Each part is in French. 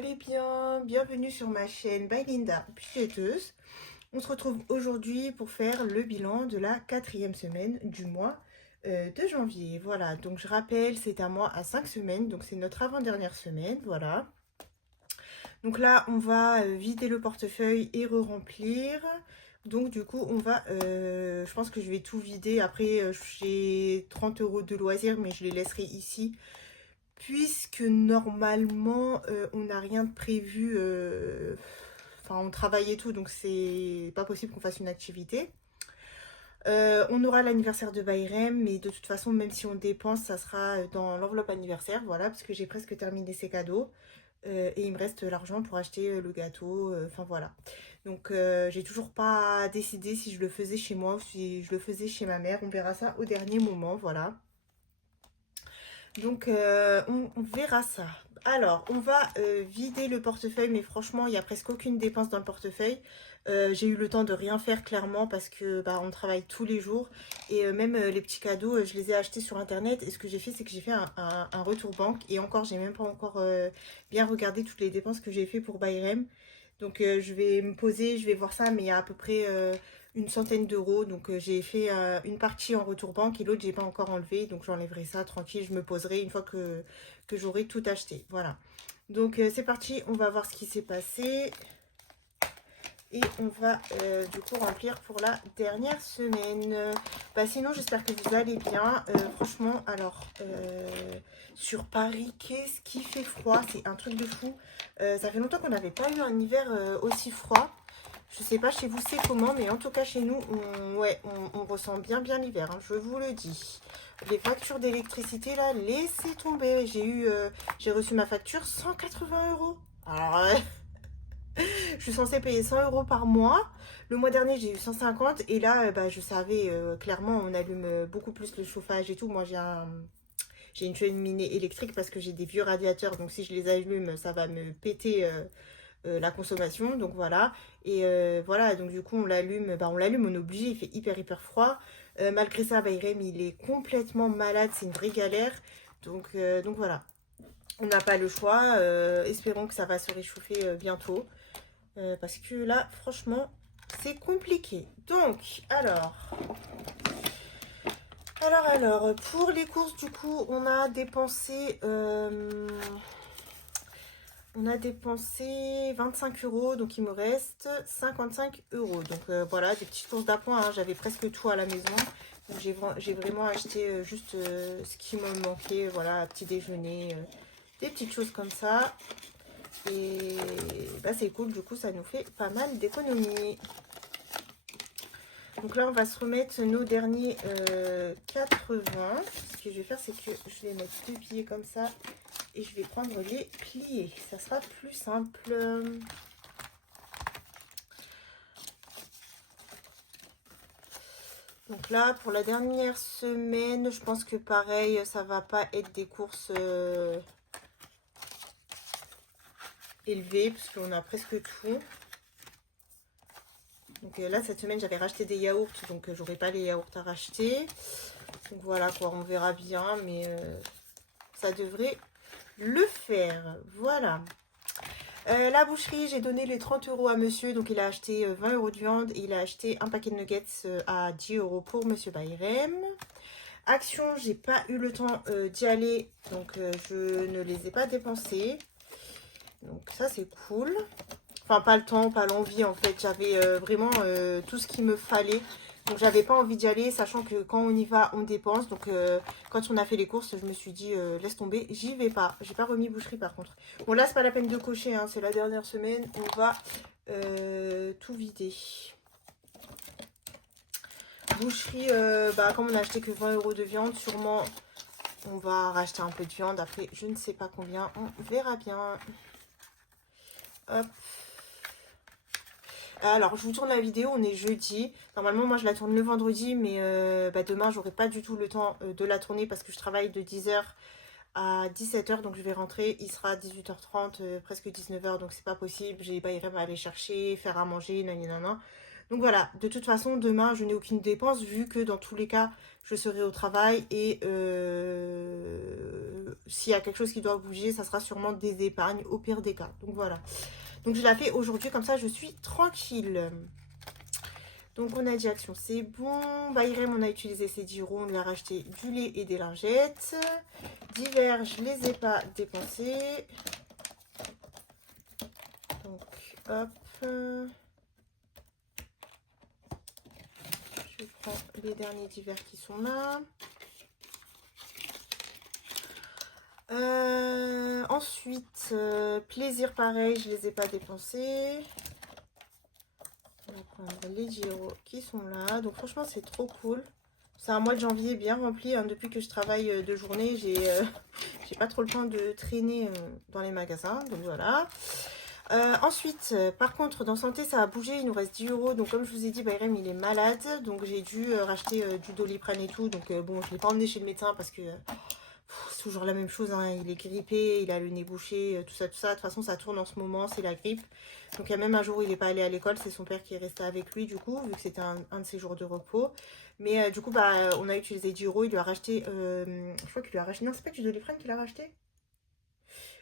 allez bien. Bienvenue sur ma chaîne by Linda Budgéteuse. On se retrouve aujourd'hui pour faire le bilan de la 4e semaine du mois de janvier. Voilà, donc je rappelle, c'est un mois à 5 semaines, donc c'est notre avant-dernière semaine, voilà. Donc là, on va vider le portefeuille et re-remplir. Donc du coup, on va, je pense que je vais tout vider. Après, j'ai 30 € de loisirs, mais je les laisserai ici. Puisque normalement, on n'a rien de prévu. Enfin, on travaille et tout, donc c'est pas possible qu'on fasse une activité. On aura l'anniversaire de Bayrem, mais de toute façon, même si on dépense, ça sera dans l'enveloppe anniversaire, voilà, parce que j'ai presque terminé ces cadeaux. Et il me reste l'argent pour acheter le gâteau, enfin voilà. Donc j'ai toujours pas décidé si je le faisais chez moi ou si je le faisais chez ma mère. On verra ça au dernier moment, voilà. Donc on verra ça. Alors, on va vider le portefeuille, mais franchement, il n'y a presque aucune dépense dans le portefeuille. J'ai eu le temps de rien faire clairement parce que bah, on travaille tous les jours. Et même les petits cadeaux, je les ai achetés sur internet. Et ce que j'ai fait, c'est que j'ai fait un retour banque. Et encore, j'ai même pas encore bien regardé toutes les dépenses que j'ai fait pour Bayrem. Donc je vais me poser, je vais voir ça, mais il y a à peu près une centaine d'euros. Donc j'ai fait une partie en retour banque et l'autre j'ai pas encore enlevé. Donc j'enlèverai ça tranquille, je me poserai une fois que j'aurai tout acheté. Voilà. Donc c'est parti, on va voir ce qui s'est passé. Et on va du coup remplir pour la dernière semaine. Bah, sinon j'espère que vous allez bien. Franchement, alors sur Paris, qu'est-ce qui fait froid? C'est un truc de fou. Ça fait longtemps qu'on n'avait pas eu un hiver aussi froid. Je sais pas chez vous c'est comment, mais en tout cas chez nous, on ressent bien l'hiver, hein, je vous le dis. Les factures d'électricité là, laissez tomber. J'ai reçu ma facture 180 €. Alors, je suis censée payer 100 € par mois. Le mois dernier, j'ai eu 150 et là, bah, je savais clairement, on allume beaucoup plus le chauffage et tout. Moi, j'ai une cheminée électrique parce que j'ai des vieux radiateurs, donc si je les allume, ça va me péter la consommation, donc voilà. Et voilà, donc du coup on l'allume, bah, on l'allume, on est obligé, il fait hyper froid. Malgré ça, Bayrem il est complètement malade, c'est une vraie galère. Donc voilà, on n'a pas le choix. Espérons que ça va se réchauffer bientôt. Parce que là, franchement, c'est compliqué. Donc, alors, pour les courses, du coup, on a dépensé 25 €, donc il me reste 55 €. Donc voilà, des petites courses d'appoint, hein, j'avais presque tout à la maison. Donc j'ai vraiment acheté juste ce qui me manquait, voilà, petit déjeuner, des petites choses comme ça. Et bah, c'est cool, du coup ça nous fait pas mal d'économies. Donc là on va se remettre nos derniers 80. Ce que je vais faire, c'est que je vais mettre 2 billets comme ça. Et je vais prendre les pliés. Ça sera plus simple. Donc là, pour la dernière semaine, je pense que pareil, ça va pas être des courses élevées, parce qu'on a presque tout. Donc là, cette semaine, j'avais racheté des yaourts, donc j'aurai pas les yaourts à racheter. Donc voilà, quoi, on verra bien, mais ça devrait le faire. Voilà. La boucherie, j'ai donné les 30 € à monsieur. Donc, il a acheté 20 € de viande. Et il a acheté un paquet de nuggets à 10 € pour monsieur Bayrem. Action, j'ai pas eu le temps d'y aller. Donc, je ne les ai pas dépensés. Donc, ça, c'est cool. Enfin, pas le temps, pas l'envie, en fait. J'avais vraiment tout ce qu'il me fallait. Donc, j'avais pas envie d'y aller, sachant que quand on y va, on dépense. Donc, quand on a fait les courses, je me suis dit, laisse tomber, j'y vais pas. J'ai pas remis boucherie, par contre. Bon, là, c'est pas la peine de cocher, hein, c'est la dernière semaine. On va tout vider. Boucherie, bah, comme on a acheté que 20 € de viande, sûrement, on va racheter un peu de viande. Après, je ne sais pas combien, on verra bien. Hop. Alors, je vous tourne la vidéo, on est jeudi. Normalement, moi, je la tourne le vendredi, mais bah, demain, j'aurai pas du tout le temps de la tourner parce que je travaille de 10 h à 17 h. Donc, je vais rentrer. Il sera 18 h 30, presque 19 h. Donc, c'est pas possible. J'ai Bayrem à aller chercher, faire à manger, nanana. Donc, voilà. De toute façon, demain, je n'ai aucune dépense vu que dans tous les cas, je serai au travail. Et s'il y a quelque chose qui doit bouger, ça sera sûrement des épargnes au pire des cas. Donc voilà. Donc je la fais aujourd'hui, comme ça je suis tranquille. Donc on a dit action, c'est bon. Bayrem, on a utilisé ses 10 €, on lui a racheté du lait et des lingettes. Divers, je les ai pas dépensés. Donc hop. Je prends les derniers divers qui sont là. Ensuite, plaisir pareil, je les ai pas dépensés. On va prendre les 10 € qui sont là. Donc franchement c'est trop cool. C'est un mois de janvier bien rempli. Hein. Depuis que je travaille de journée, j'ai pas trop le temps de traîner dans les magasins. Donc voilà. Ensuite, par contre, dans santé, ça a bougé. Il nous reste 10 €. Donc comme je vous ai dit, Bayrem, il est malade. Donc j'ai dû racheter du Doliprane et tout. Donc bon, je ne l'ai pas emmené chez le médecin parce que... c'est toujours la même chose, hein. Il est grippé, il a le nez bouché, tout ça, tout ça. De toute façon, ça tourne en ce moment, c'est la grippe. Donc, il y a même un jour où il n'est pas allé à l'école, c'est son père qui est resté avec lui, du coup, vu que c'était un de ses jours de repos. Mais du coup, bah, on a utilisé 10 €, il lui a racheté, je crois qu'il lui a racheté, non, c'est pas du Doliprane qu'il a racheté.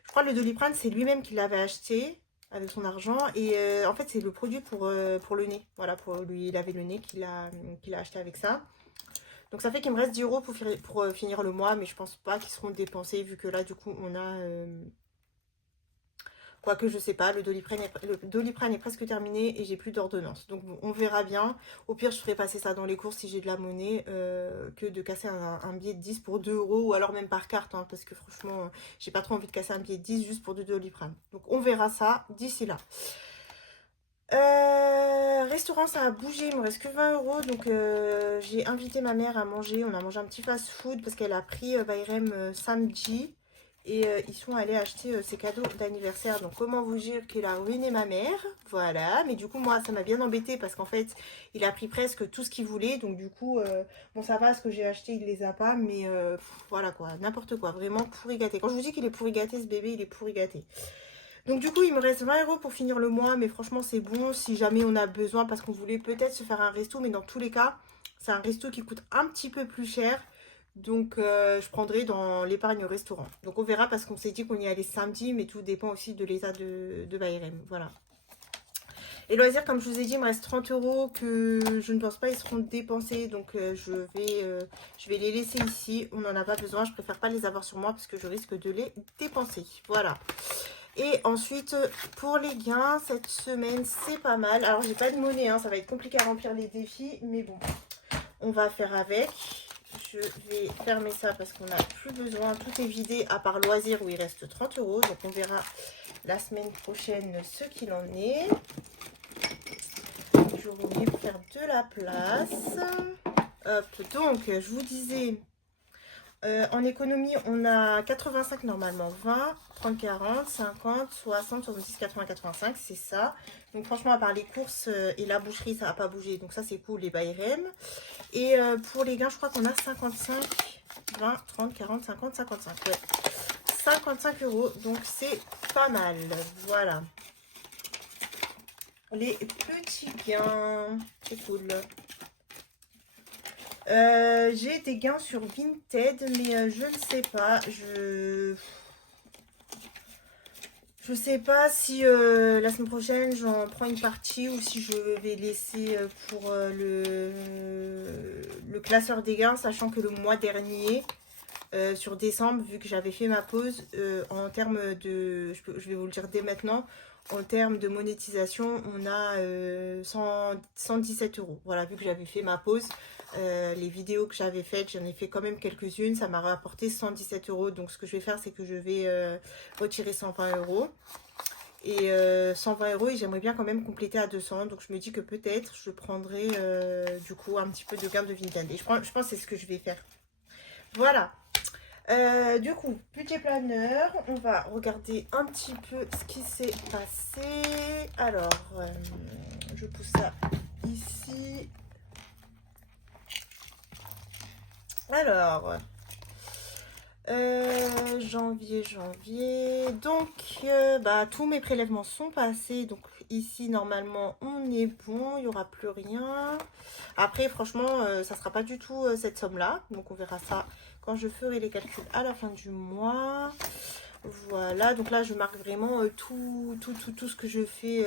Je crois que le Doliprane, c'est lui-même qui l'avait acheté avec son argent. Et en fait, c'est le produit pour le nez. Voilà, pour lui laver le nez qu'il a acheté avec ça. Donc ça fait qu'il me reste 10 € pour finir le mois, mais je pense pas qu'ils seront dépensés vu que là du coup on a... quoique je sais pas, le Doliprane est presque terminé et j'ai plus d'ordonnance. Donc bon, on verra bien. Au pire je ferai passer ça dans les courses si j'ai de la monnaie que de casser un billet de 10 pour 2 € ou alors même par carte. Hein, parce que franchement j'ai pas trop envie de casser un billet de 10 juste pour du Doliprane. Donc on verra ça d'ici là. Restaurant, ça a bougé, il me reste que 20 €. Donc j'ai invité ma mère à manger. On a mangé un petit fast food parce qu'elle a pris Bayrem samedi. Et ils sont allés acheter ses cadeaux d'anniversaire. Donc comment vous dire qu'il a ruiné ma mère. Voilà, mais du coup moi ça m'a bien embêté parce qu'en fait il a pris presque tout ce qu'il voulait. Donc du coup, bon ça va, ce que j'ai acheté il les a pas. Mais voilà quoi, n'importe quoi, vraiment pourri gâté. Quand je vous dis qu'il est pourri gâté, ce bébé il est pourri gâté. Donc du coup, il me reste 20 € pour finir le mois, mais franchement, c'est bon si jamais on a besoin, parce qu'on voulait peut-être se faire un resto, mais dans tous les cas, c'est un resto qui coûte un petit peu plus cher. Donc je prendrai dans l'épargne restaurant. Donc on verra parce qu'on s'est dit qu'on y allait samedi, mais tout dépend aussi de l'état de Bayrem. Voilà. Et loisirs, comme je vous ai dit, il me reste 30 € que je ne pense pas ils seront dépensés. Donc je vais les laisser ici. On n'en a pas besoin. Je préfère pas les avoir sur moi parce que je risque de les dépenser. Voilà. Et ensuite, pour les gains, cette semaine, c'est pas mal. Alors, j'ai pas de monnaie, hein, ça va être compliqué à remplir les défis. Mais bon, on va faire avec. Je vais fermer ça parce qu'on n'a plus besoin. Tout est vidé à part loisirs où il reste 30 €. Donc, on verra la semaine prochaine ce qu'il en est. Je remets pour faire de la place. Hop, donc, je vous disais... en économie, on a 85 normalement, 20, 30, 40, 50, 60, 70, 80, 85, c'est ça. Donc franchement, à part les courses et la boucherie, ça n'a pas bougé. Donc ça, c'est cool, les Bayrem. Et pour les gains, je crois qu'on a 55, 20, 30, 40, 50, 55. Ouais. 55 €, donc c'est pas mal. Voilà. Les petits gains, c'est cool. J'ai des gains sur Vinted, mais je ne sais pas. Je sais pas si la semaine prochaine j'en prends une partie ou si je vais laisser pour le classeur des gains, sachant que le mois dernier, sur décembre, vu que j'avais fait ma pause, en termes de, je vais vous le dire dès maintenant, en termes de monétisation, on a 117 €. Voilà, vu que j'avais fait ma pause, les vidéos que j'avais faites, j'en ai fait quand même quelques-unes, ça m'a rapporté 117 €. Donc ce que je vais faire, c'est que je vais retirer 120 €. Et 120 € et j'aimerais bien quand même compléter à 200. Donc je me dis que peut-être je prendrai du coup un petit peu de gain de Vinted. Et je pense que c'est ce que je vais faire. Voilà. Du coup, budget planeur, on va regarder un petit peu ce qui s'est passé. Alors, je pousse ça ici. Alors, janvier. Donc, bah, tous mes prélèvements sont passés. Donc, ici, normalement, on est bon. Il n'y aura plus rien. Après, franchement, ça ne sera pas du tout cette somme-là. Donc, on verra ça quand je ferai les calculs à la fin du mois. Voilà, donc là je marque vraiment tout ce que je fais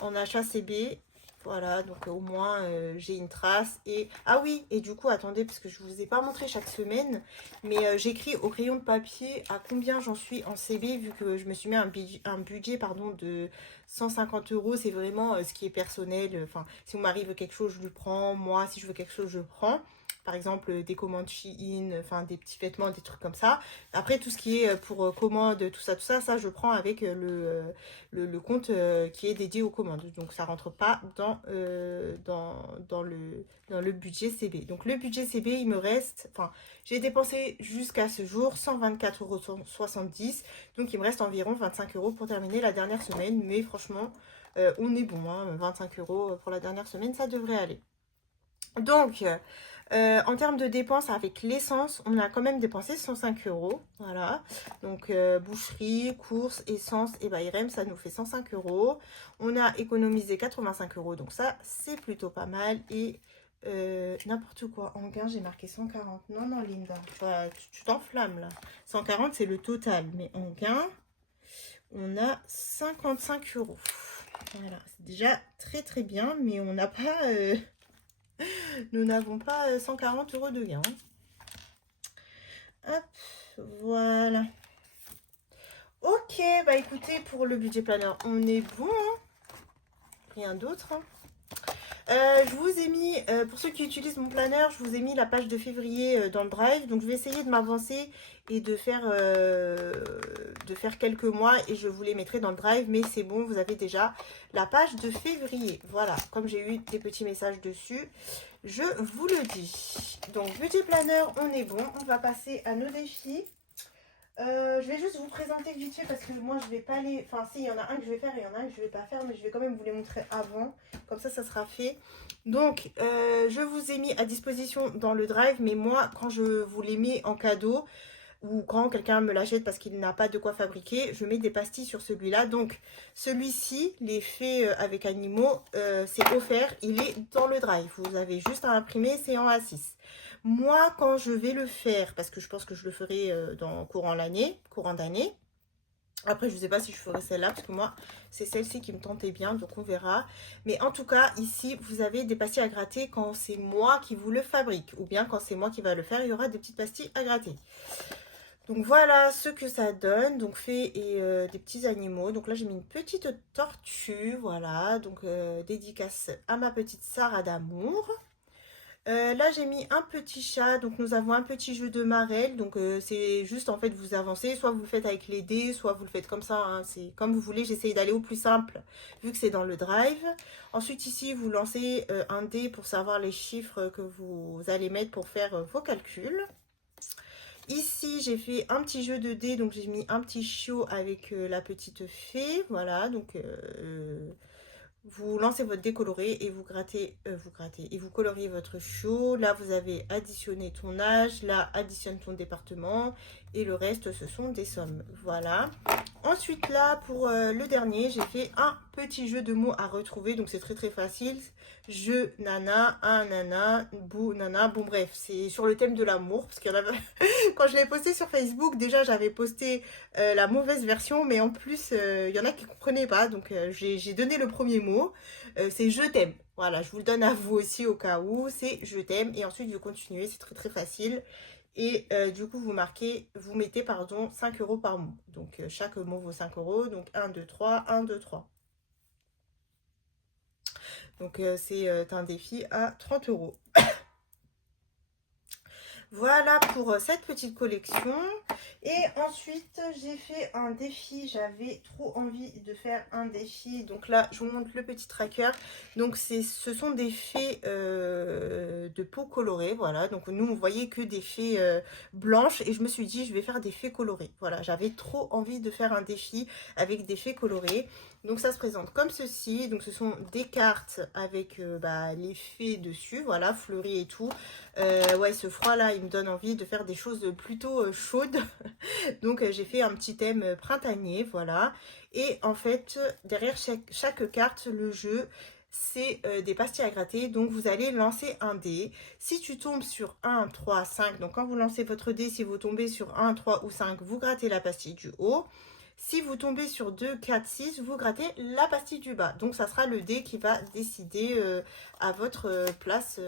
en achat CB. Voilà, donc au moins j'ai une trace. Et ah oui, et du coup, attendez, parce que je vous ai pas montré chaque semaine, mais j'écris au crayon de papier à combien j'en suis en CB, vu que je me suis mis un budget pardon, de 150 euros. C'est vraiment ce qui est personnel. Enfin, si on m'arrive quelque chose, je le prends. Moi, si je veux quelque chose, je prends. Par exemple, des commandes Shein, enfin des petits vêtements, des trucs comme ça. Après, tout ce qui est pour commande, tout ça, ça je prends avec le compte qui est dédié aux commandes. Donc ça rentre pas dans le budget CB. Donc le budget CB, il me reste, enfin, j'ai dépensé jusqu'à ce jour 124,70 €. Donc il me reste environ 25 € pour terminer la dernière semaine. Mais franchement, on est bon, hein, 25 € pour la dernière semaine, ça devrait aller. Donc, en termes de dépenses avec l'essence, on a quand même dépensé 105 €. Voilà. Donc, boucherie, courses, essence et Bayrem, ça nous fait 105 €. On a économisé 85 €. Donc, ça, c'est plutôt pas mal. Et n'importe quoi. En gain, j'ai marqué 140. Non, non, Linda. Voilà, tu t'enflammes là. 140, c'est le total. Mais en gain, on a 55 €. Voilà. C'est déjà très, très bien. Mais on n'a pas... nous n'avons pas 140 € de gain. Hop, voilà. Ok, bah écoutez, pour le budget planner, on est bon. Hein, rien d'autre. Hein. Je vous ai mis, pour ceux qui utilisent mon planner, je vous ai mis la page de février dans le drive. Donc je vais essayer de m'avancer et de faire quelques mois et je vous les mettrai dans le drive. Mais c'est bon, vous avez déjà la page de février. Voilà, comme j'ai eu des petits messages dessus, je vous le dis. Donc budget planner, on est bon. On va passer à nos défis. Je vais juste vous présenter vite fait parce que moi je vais pas les... Enfin si, il y en a un que je vais faire et il y en a un que je vais pas faire, mais je vais quand même vous les montrer avant. Comme ça sera fait. Donc je vous ai mis à disposition dans le drive, mais moi quand je vous les mets en cadeau ou quand quelqu'un me l'achète parce qu'il n'a pas de quoi fabriquer, je mets des pastilles sur celui-là. Donc celui-ci, les faits avec animaux, c'est offert, il est dans le drive. Vous avez juste à imprimer, c'est en A6. Moi, quand je vais le faire, parce que je pense que je le ferai dans courant d'année. Après, je ne sais pas si je ferai celle-là, parce que moi, c'est celle-ci qui me tentait bien, donc on verra. Mais en tout cas, ici, vous avez des pastilles à gratter quand c'est moi qui vous le fabrique. Ou bien quand c'est moi qui va le faire, il y aura des petites pastilles à gratter. Donc voilà ce que ça donne. Donc fait et des petits animaux. Donc là, j'ai mis une petite tortue, voilà. Donc dédicace à ma petite Sarah d'amour. Là j'ai mis un petit chat, donc nous avons un petit jeu de marelle, donc c'est juste en fait vous avancez, soit vous le faites avec les dés, soit vous le faites comme ça, hein, c'est comme vous voulez, j'essaye d'aller au plus simple vu que c'est dans le drive. Ensuite ici vous lancez un dé pour savoir les chiffres que vous allez mettre pour faire vos calculs. Ici j'ai fait un petit jeu de dés, donc j'ai mis un petit chiot avec la petite fée, voilà, donc... vous lancez votre décoloré et vous grattez et vous coloriez votre chiot. Là, vous avez additionné ton âge. Là, additionne ton département. Et le reste, ce sont des sommes. Voilà. Ensuite, là, pour le dernier, j'ai fait un petit jeu de mots à retrouver. Donc, c'est très, très facile. Je, nana, un nana, bou, nana. Bon, bref, c'est sur le thème de l'amour. Parce qu'il y en avait... Quand je l'ai posté sur Facebook, déjà, j'avais posté la mauvaise version. Mais en plus, il y en a qui ne comprenaient pas. Donc, j'ai donné le premier mot. C'est je t'aime. Voilà, je vous le donne à vous aussi au cas où. C'est je t'aime. Et ensuite, vous continuez. C'est très, très facile. Et du coup, vous mettez, pardon, 5 € par mot. Donc, chaque mot vaut 5 €. Donc, 1, 2, 3, 1, 2, 3. Donc, c'est un défi à 30 €. Voilà pour cette petite collection. Et ensuite, j'ai fait un défi. J'avais trop envie de faire un défi. Donc là, je vous montre le petit tracker. Donc, ce sont des fées de peau colorée. Voilà. Donc, nous, on voyait que des fées blanches. Et je me suis dit, je vais faire des fées colorées. Voilà. J'avais trop envie de faire un défi avec des fées colorées. Donc, ça se présente comme ceci. Donc, ce sont des cartes avec les fées dessus. Voilà, fleuries et tout. Ouais, ce froid-là, il me donne envie de faire des choses plutôt chaudes. Donc, j'ai fait un petit thème printanier, voilà. Et en fait, derrière chaque carte, le jeu, c'est des pastilles à gratter. Donc vous allez lancer un dé. Si tu tombes sur 1, 3, 5, donc quand vous lancez votre dé, si vous tombez sur 1, 3 ou 5, vous grattez la pastille du haut. Si vous tombez sur 2, 4, 6, vous grattez la pastille du bas. Donc ça sera le dé qui va décider à votre place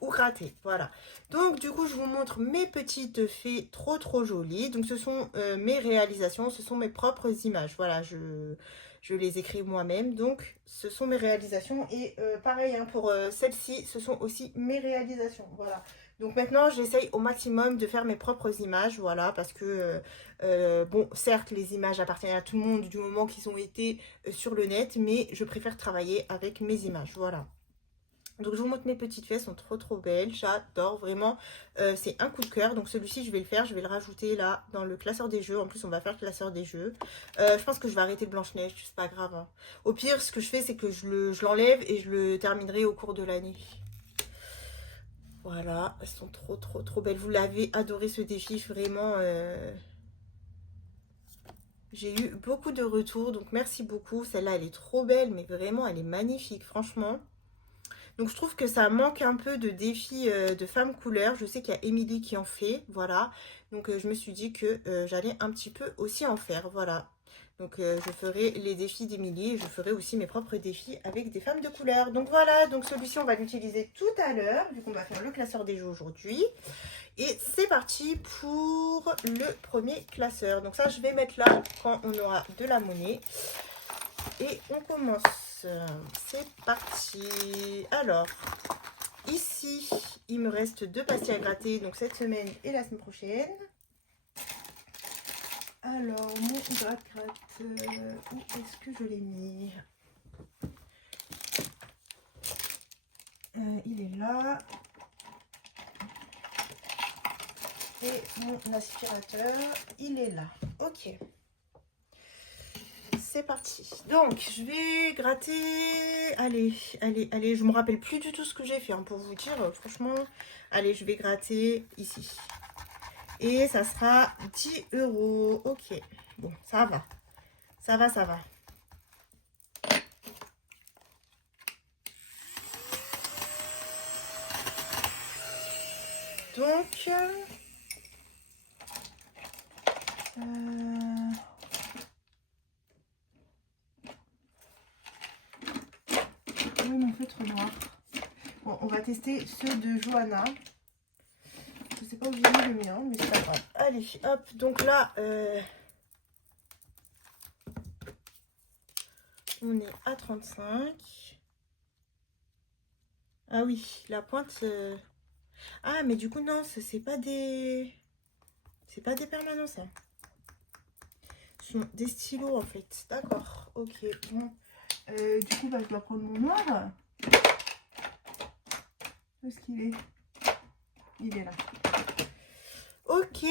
où gratter. Voilà. Donc du coup je vous montre mes petites fées trop jolies. Donc ce sont mes réalisations, ce sont mes propres images. Voilà, je les écris moi-même. Donc ce sont mes réalisations. Et pareil hein, pour celle-ci, ce sont aussi mes réalisations. Voilà. Donc maintenant, j'essaye au maximum de faire mes propres images, voilà, parce que, bon, certes, les images appartiennent à tout le monde du moment qu'ils ont été sur le net, mais je préfère travailler avec mes images, voilà. Donc je vous montre mes petites fesses, sont trop belles, j'adore vraiment, c'est un coup de cœur. Donc celui-ci je vais le faire, je vais le rajouter là dans le classeur des jeux. En plus on va faire le classeur des jeux. Je pense que je vais arrêter le Blanche-Neige, c'est pas grave hein. Au pire ce que je fais c'est que je l'enlève et je le terminerai au cours de la nuit. Voilà, elles sont trop belles. Vous l'avez adoré ce défi, vraiment. J'ai eu beaucoup de retours, donc merci beaucoup. Celle-là, elle est trop belle, mais vraiment, elle est magnifique, franchement. Donc, je trouve que ça manque un peu de défis de femmes couleur. Je sais qu'il y a Émilie qui en fait, voilà. Donc, je me suis dit que j'allais un petit peu aussi en faire, voilà. Donc, je ferai les défis d'Émilie et je ferai aussi mes propres défis avec des femmes de couleur. Donc, voilà. Donc, celui-ci, on va l'utiliser tout à l'heure, vu qu'on va faire le classeur des jeux aujourd'hui. Et c'est parti pour le premier classeur. Donc, ça, je vais mettre là quand on aura de la monnaie. Et on commence. C'est parti. Alors, ici, il me reste 2 pastilles à gratter. Donc, cette semaine et la semaine prochaine. Alors, mon gratte-gratte, où est-ce que je l'ai mis? Il est là. Et mon aspirateur, il est là. Ok. C'est parti. Donc, je vais gratter. Allez. Je me rappelle plus du tout ce que j'ai fait, hein, pour vous dire. Franchement, allez, je vais gratter ici. Et ça sera 10 €. Ok. Bon, ça va. Ça va. Donc, oui, mon feutre noir. Bon, on va tester ceux de Johanna. Je sais pas où j'ai mis le mien, mais c'est pas grave. Allez, hop. Donc là, on est à 35. Ah oui, la pointe... Ah, mais du coup, non, c'est pas des... C'est pas des permanents, hein. Ce sont des stylos, en fait. D'accord, ok. Bon. Du coup, bah, je dois prendre mon noir. Où est-ce qu'il est? Il est là. Ok.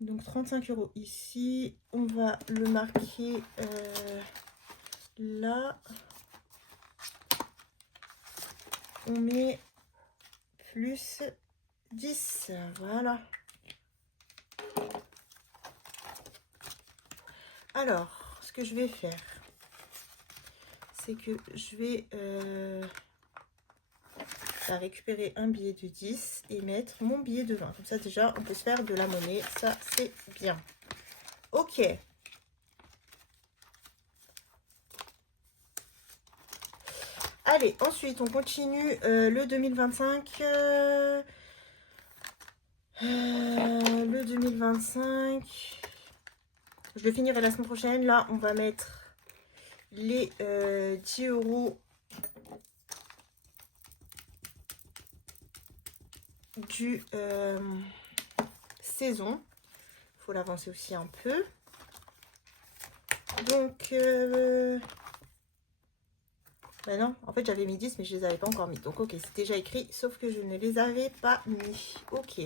Donc, 35 € ici. On va le marquer là. On met plus 10. Voilà. Alors, ce que je vais faire, c'est que je vais récupérer un billet de 10 et mettre mon billet de 20. Comme ça, déjà, on peut se faire de la monnaie. Ça, c'est bien. Ok. Allez, ensuite, on continue le 2025. Le 2025. Je le finirai la semaine prochaine. Là, on va mettre les 10 € du saison. Il faut l'avancer aussi un peu. Donc, ben non, en fait, j'avais mis 10, mais je les avais pas encore mis. Donc, ok, c'est déjà écrit, sauf que je ne les avais pas mis. Ok.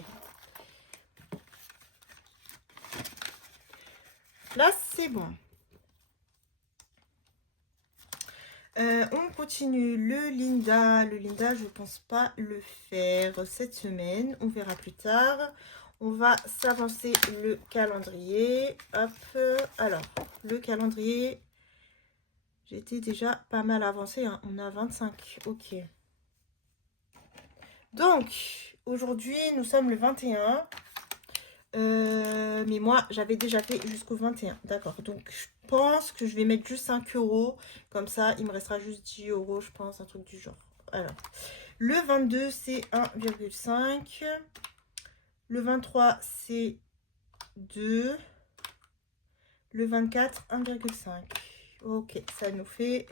Là, c'est bon. On continue le Linda. Le Linda, je pense pas le faire cette semaine. On verra plus tard. On va s'avancer le calendrier. Hop. Alors, le calendrier, J'étais déjà pas mal avancée, hein. On a 25. Ok. Donc, aujourd'hui, nous sommes le 21. Mais moi, j'avais déjà fait jusqu'au 21. D'accord. Donc, je pense que je vais mettre juste 5 euros. Comme ça, il me restera juste 10 euros, je pense, un truc du genre. Alors, le 22, c'est 1,5. Le 23, c'est 2. Le 24, 1,5. Ok, ça nous fait...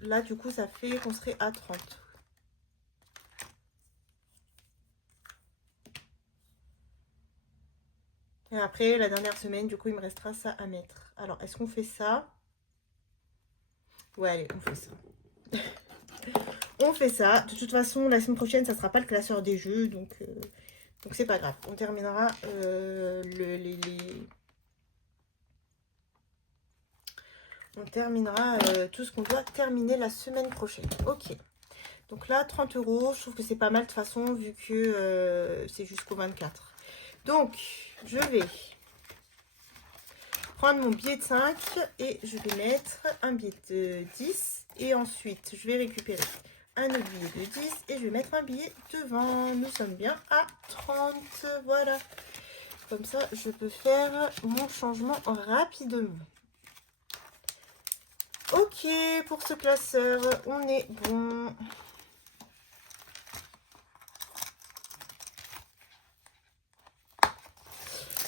Là, du coup, ça fait qu'on serait à 30. Et après, la dernière semaine, du coup, il me restera ça à mettre. Alors, est-ce qu'on fait ça? Ouais, allez, on fait ça. On fait ça. De toute façon, la semaine prochaine, ça sera pas le classeur des jeux. Donc c'est pas grave. On terminera On terminera tout ce qu'on doit terminer la semaine prochaine. Ok. Donc là, 30 euros. Je trouve que c'est pas mal de toute façon, vu que c'est jusqu'au 24. Donc, je vais prendre mon billet de 5 et je vais mettre un billet de 10. Et ensuite, je vais récupérer un autre billet de 10 et je vais mettre un billet de 20. Nous sommes bien à 30. Voilà. Comme ça, je peux faire mon changement rapidement. Ok, pour ce classeur, on est bon.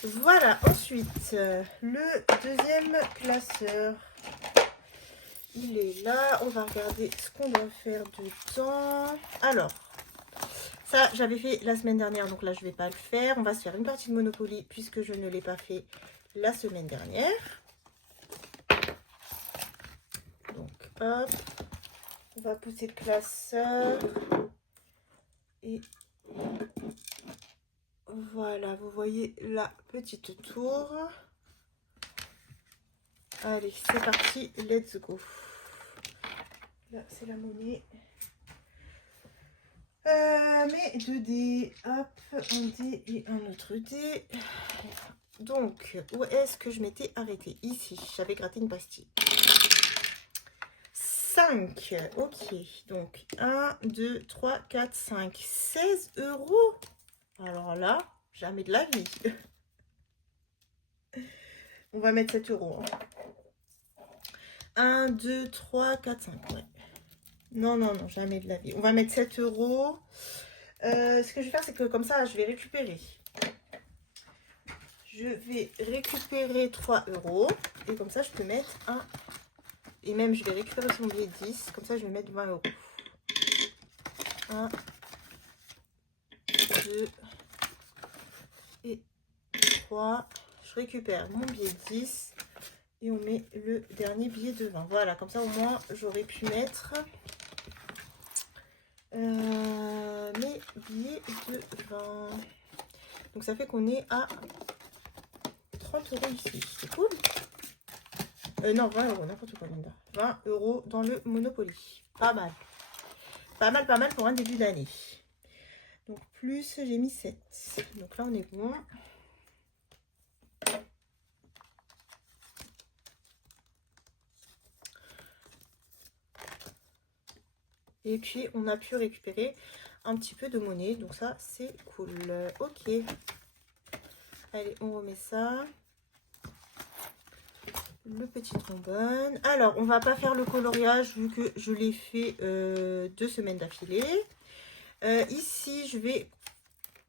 Voilà, ensuite, le deuxième classeur. Il est là. On va regarder ce qu'on doit faire dedans. Alors, ça, j'avais fait la semaine dernière, donc là, je ne vais pas le faire. On va se faire une partie de Monopoly, puisque je ne l'ai pas fait la semaine dernière. Donc, hop. On va pousser le classeur. Et voilà, vous voyez la petite tour. Allez, c'est parti, let's go. Là, c'est la monnaie. Mais 2 dés, hop, un dé et un autre dé. Donc, où est-ce que je m'étais arrêtée? Ici, j'avais gratté une pastille. 5, ok. Donc, 1, 2, 3, 4, 5, 16 euros. Alors là, jamais de la vie. On va mettre 7 euros. 1, 2, 3, 4, 5, ouais. Non, non, non, jamais de la vie. On va mettre 7 euros. Ce que je vais faire, c'est que comme ça, je vais récupérer. Je vais récupérer 3 euros. Et comme ça, je peux mettre un... Et même, je vais récupérer son billet 10. Comme ça, je vais mettre 20 euros. 1, 2 et 3. Je récupère mon billet 10. Et on met le dernier billet de 20. Voilà, comme ça, au moins, j'aurais pu mettre... mes billets de 20. Donc ça fait qu'on est à 30 euros ici. C'est cool. Non, 20 euros, n'importe quoi, Linda. 20 euros dans le Monopoly. Pas mal. Pas mal, pas mal pour un début d'année. Donc plus, j'ai mis 7. Donc là, on est bon. Et puis, on a pu récupérer un petit peu de monnaie. Donc ça, c'est cool. Ok. Allez, on remet ça. Le petit trombone. Alors, on va pas faire le coloriage vu que je l'ai fait 2 semaines d'affilée. Ici, je vais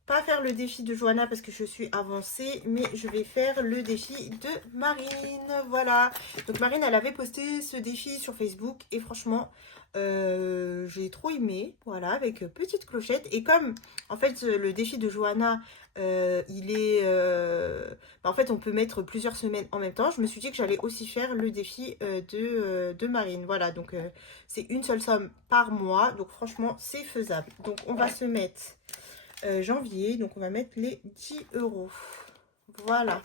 pas faire le défi de Johanna parce que je suis avancée, mais je vais faire le défi de Marine. Voilà. Donc Marine, elle avait posté ce défi sur Facebook et franchement, j'ai trop aimé. Voilà, avec petite clochette. Et comme en fait le défi de Johanna, il est... en fait, on peut mettre plusieurs semaines en même temps. Je me suis dit que j'allais aussi faire le défi de Marine. Voilà, donc c'est une seule somme par mois. Donc franchement, c'est faisable. Donc on va se mettre... janvier, donc on va mettre les 10 euros. Voilà.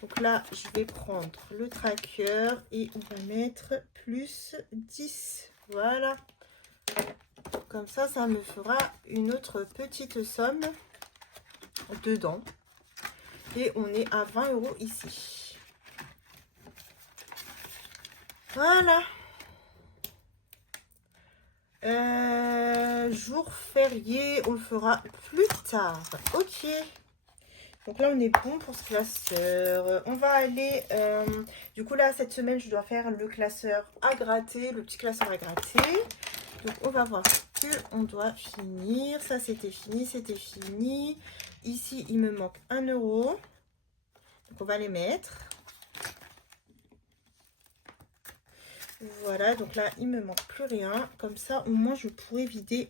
Donc là, je vais prendre le tracker et on va mettre plus 10. Voilà. Comme ça me fera une autre petite somme. dedans. Et on est à 20 € ici. Voilà. Jour férié, on le fera plus tard. Ok. Donc là, on est bon pour ce classeur. On va aller... du coup, là, cette semaine, je dois faire le classeur à gratter, le petit classeur à gratter. Donc, on va voir que on doit finir. Ça, c'était fini, c'était fini. Ici, il me manque 1 €. Donc, on va les mettre. Voilà, donc là, il me manque plus rien. Comme ça, au moins, je pourrais vider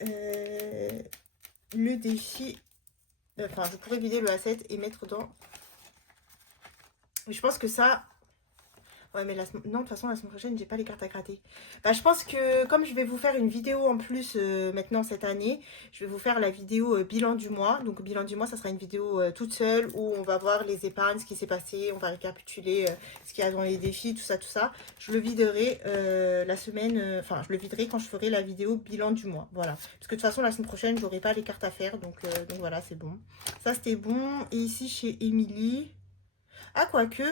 le défi. Enfin, je pourrais vider le A7 et mettre dans... Je pense que ça... Ouais, mais non, de toute façon, la semaine prochaine, j'ai pas les cartes à gratter. Bah, je pense que comme je vais vous faire une vidéo en plus maintenant cette année, je vais vous faire la vidéo bilan du mois. Donc, bilan du mois, ça sera une vidéo toute seule où on va voir les épargnes, ce qui s'est passé, on va récapituler ce qu'il y a dans les défis, tout ça, tout ça. Je le viderai la semaine, enfin, je le viderai quand je ferai la vidéo bilan du mois. Voilà. Parce que de toute façon, la semaine prochaine, j'aurai pas les cartes à faire. Donc voilà, c'est bon. Ça, c'était bon. Et ici, chez Émilie... Ah, quoique,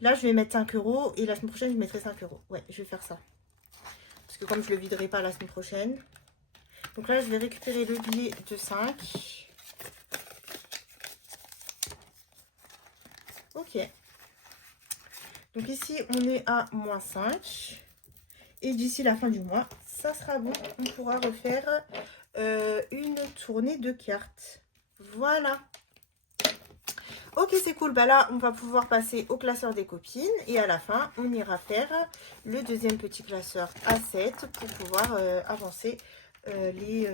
là, je vais mettre 5 € et la semaine prochaine, je mettrai 5 €. Ouais, je vais faire ça. Parce que comme je ne le viderai pas la semaine prochaine. Donc là, je vais récupérer le billet de 5. Ok. Donc ici, on est à -5. Et d'ici la fin du mois, ça sera bon. On pourra refaire une tournée de cartes. Voilà. Ok, c'est cool. Bah là, on va pouvoir passer au classeur des copines. Et à la fin, on ira faire le deuxième petit classeur A7 pour pouvoir avancer les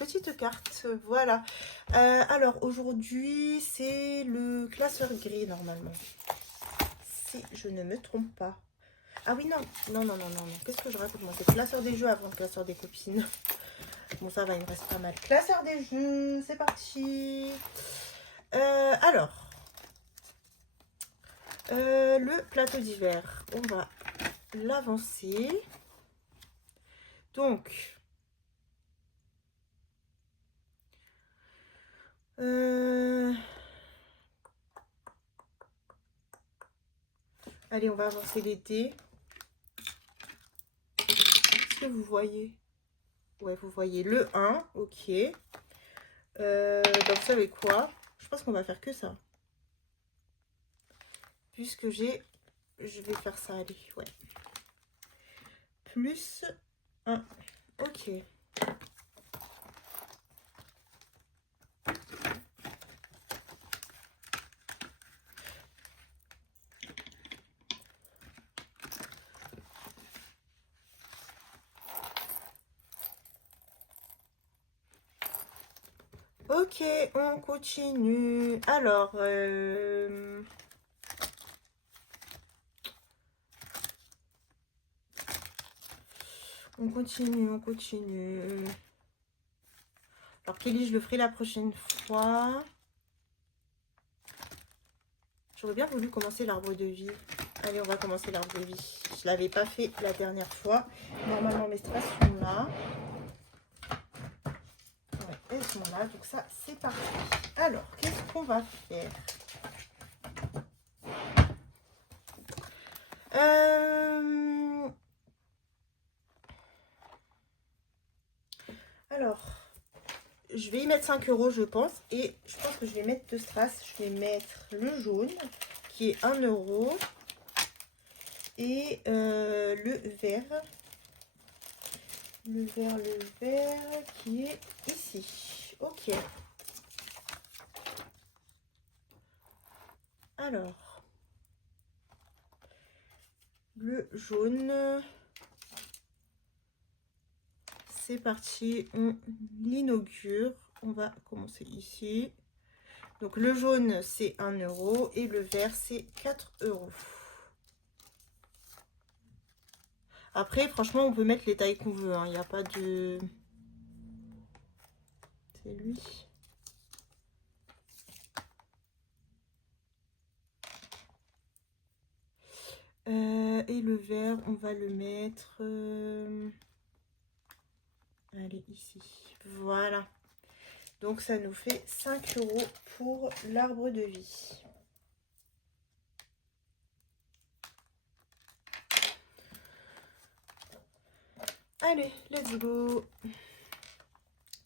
petites cartes. Voilà. Alors, aujourd'hui, c'est le classeur gris, normalement. Si je ne me trompe pas. Ah oui, non. Non, non, non, non, non. Qu'est-ce que je raconte, moi? C'est le classeur des jeux avant le classeur des copines. Bon, ça va, il me reste pas mal. Classeur des jeux, c'est parti. Alors, le plateau d'hiver, on va l'avancer. Donc, allez, on va avancer les dés. Est-ce que vous voyez? Ouais, vous voyez le 1, ok. Bah, vous savez quoi? Je pense qu'on va faire que ça. Puisque je vais faire ça, allez, ouais. Plus 1, ok. Ok, on continue. Alors, on continue, on continue. Alors, Kelly, je le ferai la prochaine fois. J'aurais bien voulu commencer l'arbre de vie. Allez, on va commencer l'arbre de vie. Je ne l'avais pas fait la dernière fois. Normalement, mes strass sont là. Ouais, elles sont là. Donc ça, c'est parti. Alors, qu'est-ce qu'on va faire? Alors, je vais y mettre 5 € je pense. Et je pense que je vais mettre 2 strass. Je vais mettre le jaune qui est 1 € et le vert. Le vert qui est ici. Ok. Alors, le jaune. C'est parti, on l'inaugure. On va commencer ici. Donc le jaune c'est 1 € et le vert c'est 4 €. Après franchement on peut mettre les tailles qu'on veut, hein. Il n'y a pas de... C'est lui. Et le vert on va le mettre... Allez ici. Voilà. Donc ça nous fait 5 € pour l'arbre de vie. Allez, let's go.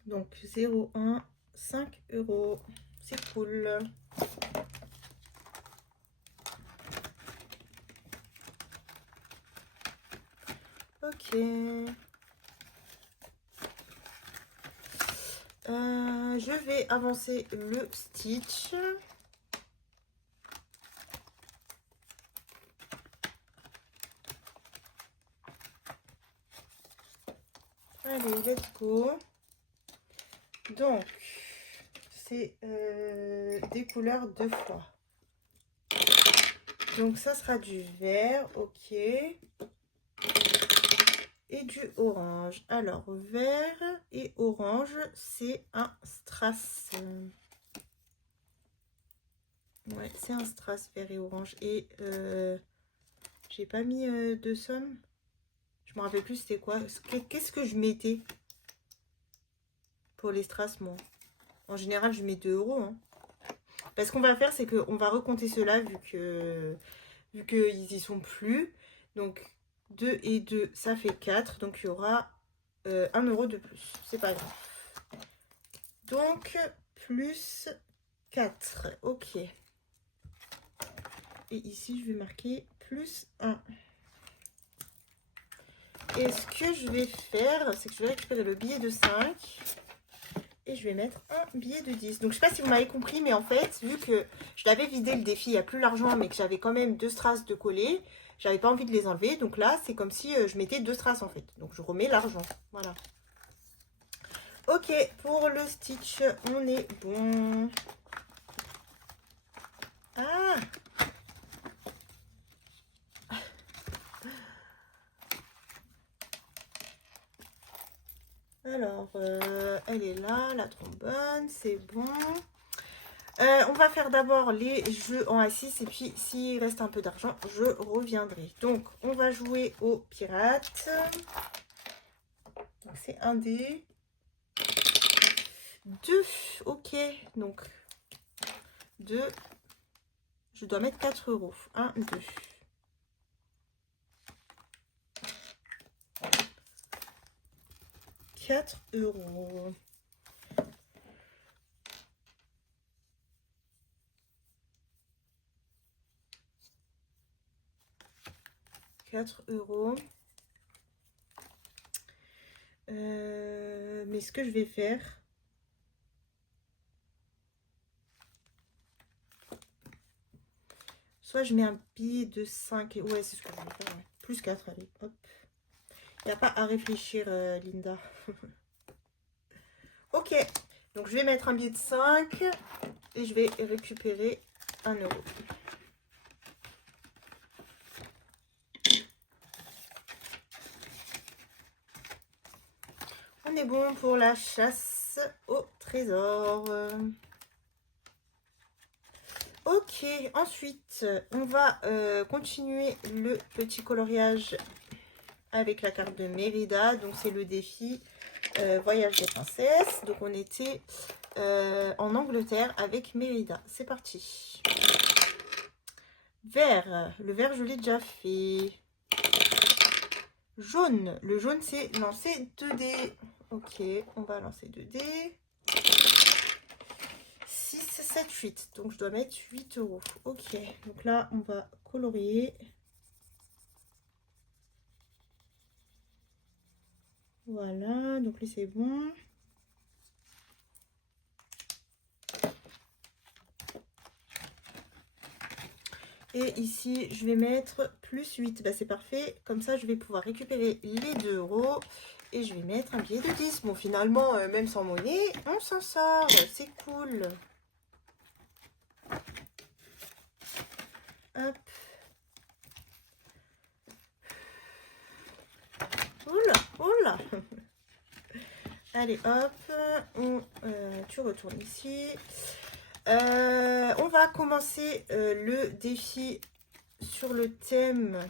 Donc 0,1, 5 €. C'est cool. Ok. Je vais avancer le Stitch. Allez, let's go. Donc, c'est des couleurs 2 fois. Donc, ça sera du vert, ok. Et du orange. Alors, vert et orange, c'est un strass. Ouais, c'est un strass vert et orange. Et j'ai pas mis de somme. Je me rappelle plus c'était quoi. Qu'est-ce que je mettais pour les strass, moi? En général, je mets 2 €. Hein. Parce qu'on va faire, c'est qu'on va recompter cela vu qu'ils y sont plus. Donc, 2 et 2, ça fait 4. Donc, il y aura 1 € de plus. C'est pas grave. Donc, plus 4. Ok. Et ici, je vais marquer plus 1. Et ce que je vais faire, c'est que je vais récupérer le billet de 5. Et je vais mettre un billet de 10. Donc, je ne sais pas si vous m'avez compris, mais en fait, vu que je l'avais vidé le défi, il n'y a plus l'argent, mais que j'avais quand même 2 strass de coller, j'avais pas envie de les enlever. Donc là, c'est comme si je mettais 2 strass en fait. Donc, je remets l'argent. Voilà. Ok, pour le Stitch, on est bon. Ah! Alors, elle est là, la trombone, c'est bon. On va faire d'abord les jeux en A6 et puis s'il reste un peu d'argent, je reviendrai. Donc, on va jouer au pirate. C'est un dé. 2. Ok, donc 2. Je dois mettre 4 €. 1, 2. 4 €. 4 €. Mais ce que je vais faire, soit je mets un billet de 5. Et ouais, c'est ce que je vais faire. Ouais. Plus 4, allez, hop. Il n'y a pas à réfléchir, Linda. Ok, donc je vais mettre un billet de 5 et je vais récupérer 1 €. On est bon pour la chasse au trésor. Ok, ensuite, on va continuer le petit coloriage avec la carte de Mérida. Donc, c'est le défi Voyage des princesses. Donc, on était en Angleterre avec Mérida. C'est parti. Vert. Le vert, je l'ai déjà fait. Jaune. Le jaune, c'est lancer 2 dés. Ok, on va lancer 2 dés. 6, 7, 8. Donc, je dois mettre 8 €. Ok, donc là, on va colorier. Voilà, donc là, c'est bon. Et ici, je vais mettre plus 8. Bah, c'est parfait. Comme ça, je vais pouvoir récupérer les 2 €. Et je vais mettre un billet de 10. Bon, finalement, même sans monnaie, on s'en sort. C'est cool. Hop. Oula, oula. Allez, hop. Tu retournes ici. On va commencer le défi sur le thème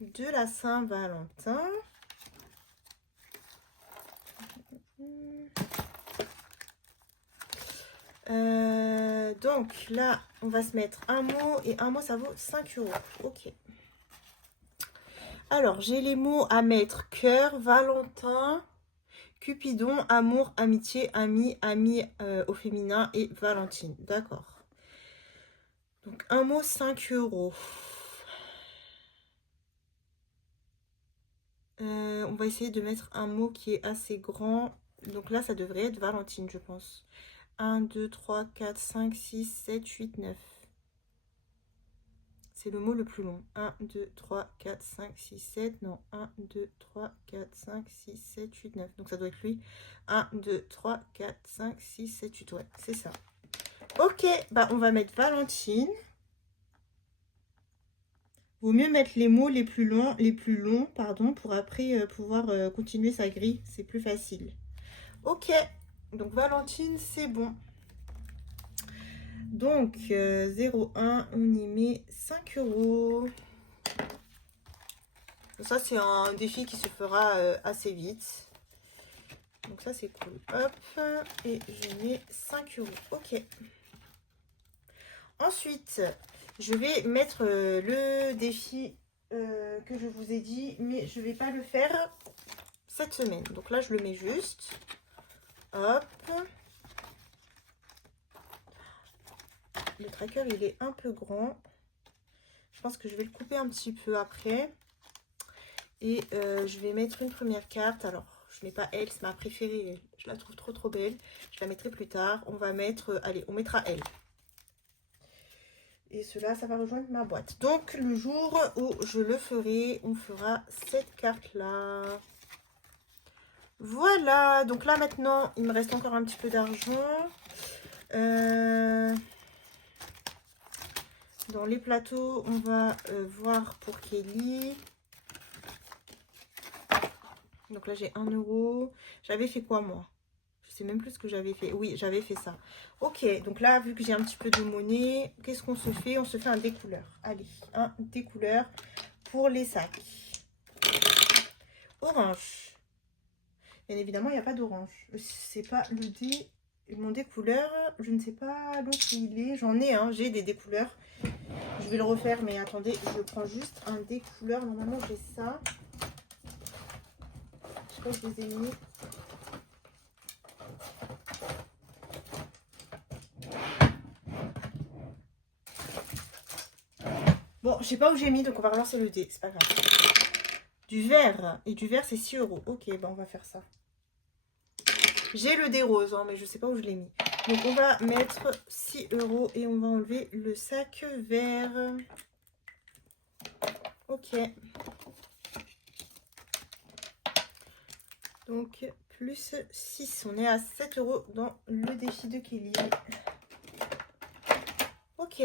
de la Saint-Valentin. Donc là, on va se mettre un mot et un mot, ça vaut 5 euros. Ok. Alors, j'ai les mots à mettre cœur, Valentin, Cupidon, amour, amitié, ami, ami au féminin et Valentine. D'accord. Donc, un mot, 5 euros. On va essayer de mettre un mot qui est assez grand. Donc là, ça devrait être Valentine, je pense. 1, 2, 3, 4, 5, 6, 7, 8, 9. C'est le mot le plus long. 1, 2, 3, 4, 5, 6, 7. Non, 1, 2, 3, 4, 5, 6, 7, 8, 9. Donc ça doit être lui. 1, 2, 3, 4, 5, 6, 7, 8. Ouais, c'est ça. Ok, bah on va mettre Valentine. Vaut mieux mettre les mots les plus longs, pardon, pour après pouvoir continuer sa grille. C'est plus facile. Ok, donc Valentine, c'est bon. Donc 0,1, on y met 5 euros. Ça, c'est un défi qui se fera assez vite. Donc ça, c'est cool. Hop, et je mets 5 euros. Ok. Ensuite, je vais mettre le défi que je vous ai dit, mais je ne vais pas le faire cette semaine. Donc là, je le mets juste. Hop. Le tracker, il est un peu grand. Je pense que je vais le couper un petit peu après. Et je vais mettre une première carte. Alors, je n'ai pas elle, c'est ma préférée. Je la trouve trop belle. Je la mettrai plus tard. On va mettre, allez, on mettra elle. Et cela, ça va rejoindre ma boîte. Donc, le jour où je le ferai, on fera cette carte-là. Voilà. Donc là, maintenant, il me reste encore un petit peu d'argent. Dans les plateaux, on va voir pour Kelly. Donc là, j'ai 1 euro. J'avais fait quoi, moi? Je sais même plus ce que j'avais fait. Oui, j'avais fait ça. Ok, donc là, vu que j'ai un petit peu de monnaie, qu'est-ce qu'on se fait? On se fait un découleur. Allez, un découleur pour les sacs. Orange. Bien évidemment, il n'y a pas d'orange. C'est pas le dé... Mon découleur, je ne sais pas l'autre où il est. J'en ai, hein, j'ai des découleurs. Je vais le refaire, mais attendez, je prends juste un découleur. Normalement, j'ai ça. Je sais pas si je les ai mis. Bon, je sais pas où j'ai mis, donc on va relancer le dé. C'est pas grave. Du vert. Et du vert, c'est 6 euros. Ok, bah on va faire ça. J'ai le dé rose, hein, mais je sais pas où je l'ai mis. Donc on va mettre 6 euros et on va enlever le sac vert. Ok. Donc plus 6. On est à 7 euros dans le défi de Kelly. Ok.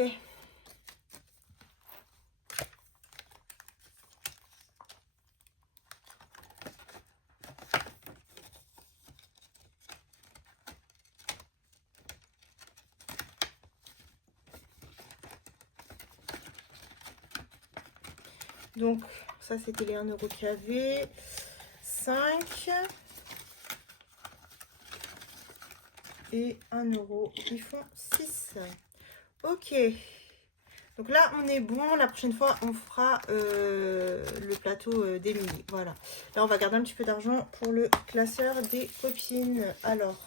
Donc, ça, c'était les 1 euro qu'il y avait. 5. Et 1 euro. Ils font 6. Ok. Donc là, on est bon. La prochaine fois, on fera le plateau d'Emilie. Voilà. Là, on va garder un petit peu d'argent pour le classeur des copines. Alors,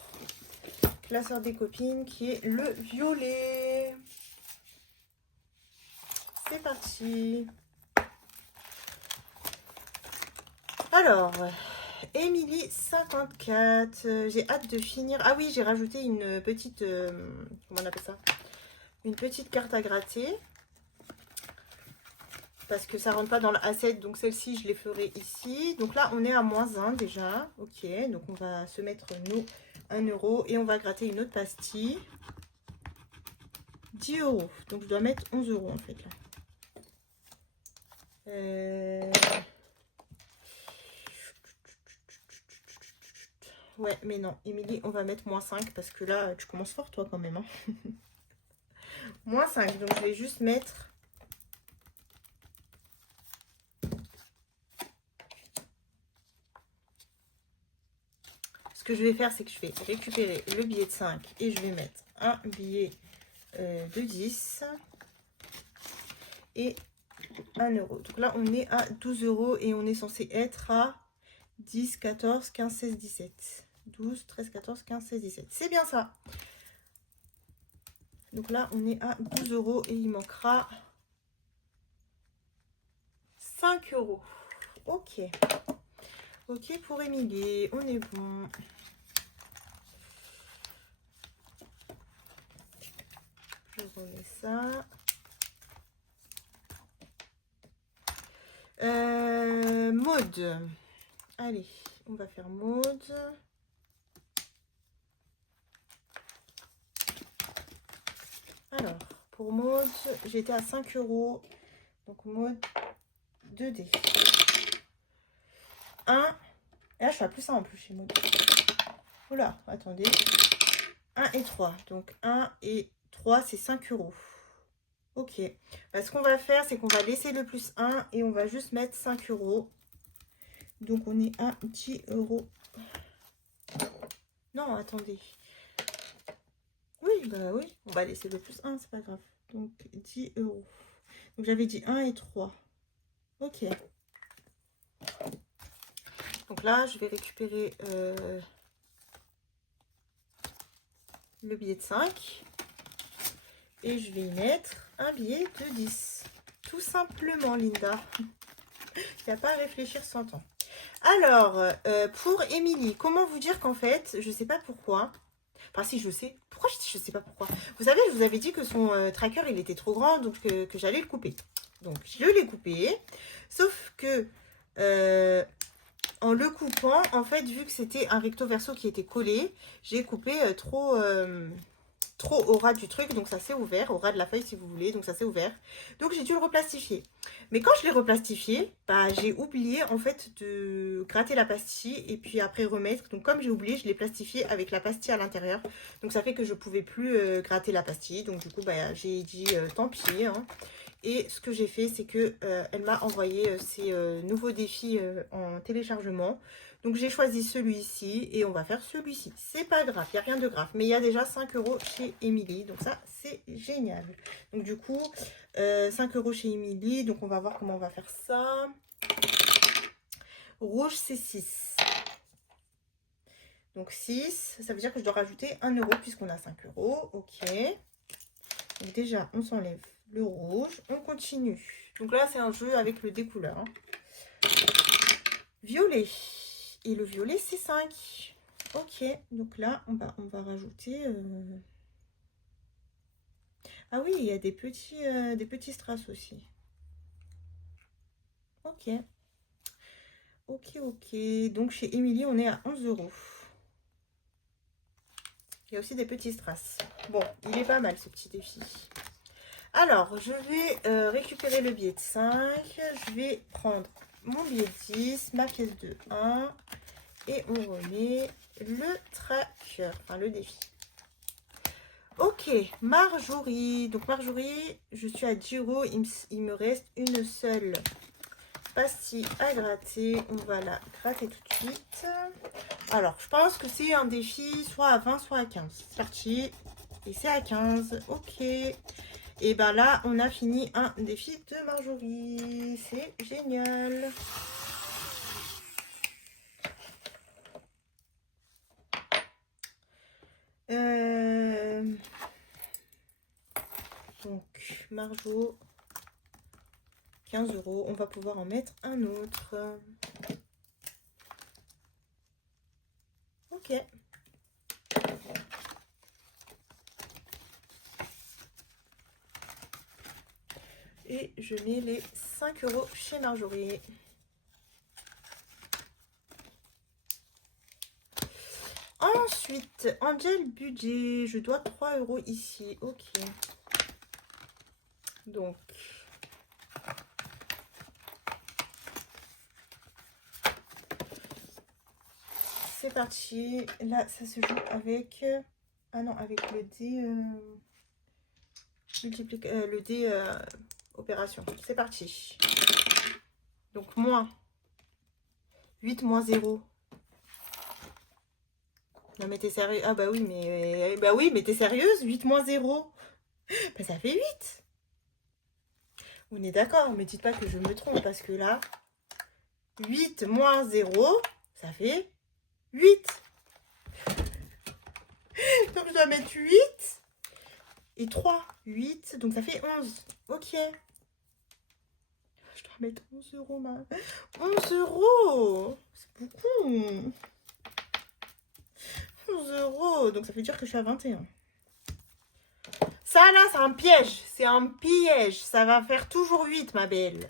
classeur des copines qui est le violet. C'est parti. Alors, Émilie 54. J'ai hâte de finir. Ah oui, j'ai rajouté une petite... comment on appelle ça? Une petite carte à gratter. Parce que ça rentre pas dans le A7. Donc celle-ci, je les ferai ici. Donc là, on est à -1 déjà. Ok, donc on va se mettre, nous, 1 euro. Et on va gratter une autre pastille. 10 euros. Donc je dois mettre 11 euros en fait là. Ouais, mais non, Émilie, on va mettre -5 parce que là, tu commences fort toi quand même. Hein. -5, donc je vais juste mettre... Ce que je vais faire, c'est que je vais récupérer le billet de 5 et je vais mettre un billet de 10 et 1 euro. Donc là, on est à 12 euros et on est censé être à 10, 14, 15, 16, 17. 12, 13, 14, 15, 16, 17. C'est bien ça. Donc là, on est à 12 euros et il manquera 5 euros. Ok. Ok pour Émilie. On est bon. Je remets ça. Mode. Allez, on va faire mode. Alors, pour mode, j'étais à 5 euros. Donc, mode 2D. 1. Et là, je fais plus ça en plus chez mode. Oula, attendez. 1 et 3. Donc, 1 et 3, c'est 5 euros. Ok. Bah, ce qu'on va faire, c'est qu'on va laisser le plus 1 et on va juste mettre 5 euros. Donc, on est à 10 euros. Non, attendez. Oui, bah oui. On va laisser le plus 1, c'est pas grave. Donc, 10 euros. Donc, j'avais dit 1 et 3. Ok. Donc là, je vais récupérer le billet de 5. Et je vais y mettre un billet de 10. Tout simplement, Linda. Il n'y a pas à réfléchir 100 ans. Alors, pour Émilie, comment vous dire qu'en fait, je ne sais pas pourquoi. Enfin, si, je sais. Pourquoi je dis je ne sais pas pourquoi? Vous savez, je vous avais dit que son tracker, il était trop grand, donc que j'allais le couper. Donc, je l'ai coupé. Sauf que, en le coupant, en fait, vu que c'était un recto verso qui était collé, j'ai coupé trop au ras du truc, donc ça s'est ouvert, au ras de la feuille si vous voulez, donc ça s'est ouvert. Donc j'ai dû le replastifier. Mais quand je l'ai replastifié, bah, j'ai oublié en fait de gratter la pastille et puis après remettre. Donc comme j'ai oublié, je l'ai plastifié avec la pastille à l'intérieur. Donc ça fait que je pouvais plus gratter la pastille. Donc du coup, bah, j'ai dit tant pis. Hein. Et ce que j'ai fait, c'est que elle m'a envoyé ces nouveaux défis en téléchargement. Donc j'ai choisi celui-ci et on va faire celui-ci. C'est pas grave, il n'y a rien de grave. Mais il y a déjà 5 euros chez Émilie. Donc ça, c'est génial. Donc du coup, 5 euros chez Émilie. Donc on va voir comment on va faire ça. Rouge, c'est 6. Donc 6, ça veut dire que je dois rajouter 1 euro puisqu'on a 5 euros. Ok. Donc déjà, on s'enlève le rouge. On continue. Donc là, c'est un jeu avec le découleur. Hein. Violet. Et le violet, c'est 5. Ok, donc là, on va rajouter... Ah oui, il y a des petits strass aussi. Ok. Ok, ok. Donc, chez Émilie, on est à 11 euros. Il y a aussi des petits strass. Bon, il est pas mal, ce petit défi. Alors, je vais récupérer le billet de 5. Je vais prendre mon billet de 10, ma pièce de 1. Et on remet le tracker, enfin le défi. Ok, Marjorie. Donc Marjorie, je suis à 10 euros. Il me reste une seule pastille à gratter. On va la gratter tout de suite. Alors, je pense que c'est un défi soit à 20, soit à 15. C'est parti. Et c'est à 15. Ok. Et ben là, on a fini un défi de Marjorie. C'est génial. Donc, Marjo, 15 euros. On va pouvoir en mettre un autre. Ok. Et je mets les 5 euros chez Marjorie. Ensuite, Angel Budget. Je dois 3 euros ici. Ok. Donc. C'est parti. Là, ça se joue avec... Ah non, avec le dé... le dé opération. C'est parti. Donc, moins. 8 moins 0. Non mais t'es sérieux? Ah bah oui, mais t'es sérieuse? 8 moins 0. Bah ça fait 8. On est d'accord, mais dites pas que je me trompe parce que là, 8 moins 0, ça fait 8. Donc je dois mettre 8 et 3. 8, donc ça fait 11. Ok. Je dois mettre 11 euros, 11 euros. C'est beaucoup. 11 euros. Donc ça veut dire que je suis à 21. Ça là, c'est un piège. C'est un piège. Ça va faire toujours 8, ma belle.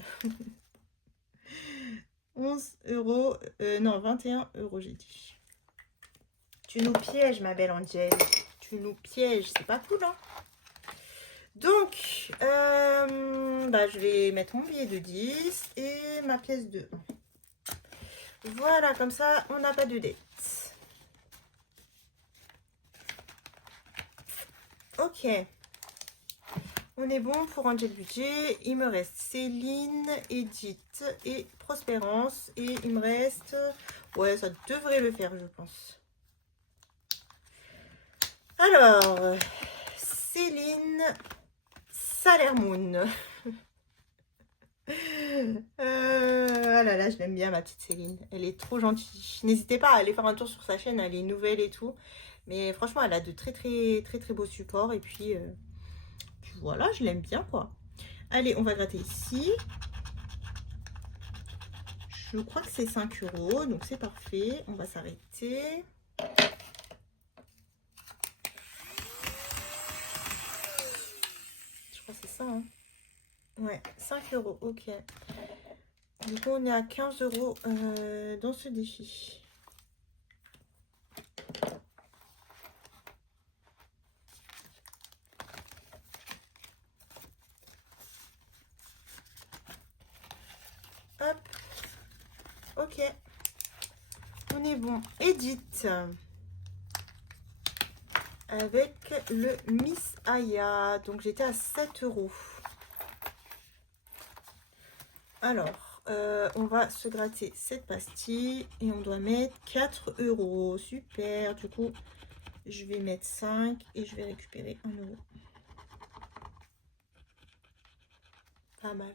11 euros. Non, 21 euros, j'ai dit. Tu nous pièges, ma belle Angel. Tu nous pièges. C'est pas cool, hein? Donc, bah, je vais mettre mon billet de 10 et ma pièce de 1. Voilà, comme ça, on n'a pas de dette. Ok. On est bon pour Angel Budget. Il me reste Céline, Edith et Prospérance. Et il me reste... Ouais, ça devrait le faire, je pense. Alors, Céline, Salaire Moon. Ah là là, je l'aime bien, ma petite Céline. Elle est trop gentille. N'hésitez pas à aller faire un tour sur sa chaîne, elle est nouvelle et tout. Mais franchement, elle a de très beaux supports. Et puis voilà, je l'aime bien, quoi. Allez, on va gratter ici. Je crois que c'est 5 euros, donc c'est parfait. On va s'arrêter. Je crois que c'est ça, hein. Ouais, 5 euros, ok. Du coup, on est à 15 euros dans ce défi. Hop. Ok. On est bon. Edith. Avec le Miss Aya. Donc, j'étais à 7 euros. Alors, on va se gratter cette pastille. Et on doit mettre 4 euros. Super. Du coup, je vais mettre 5 et je vais récupérer 1 euro. Pas mal.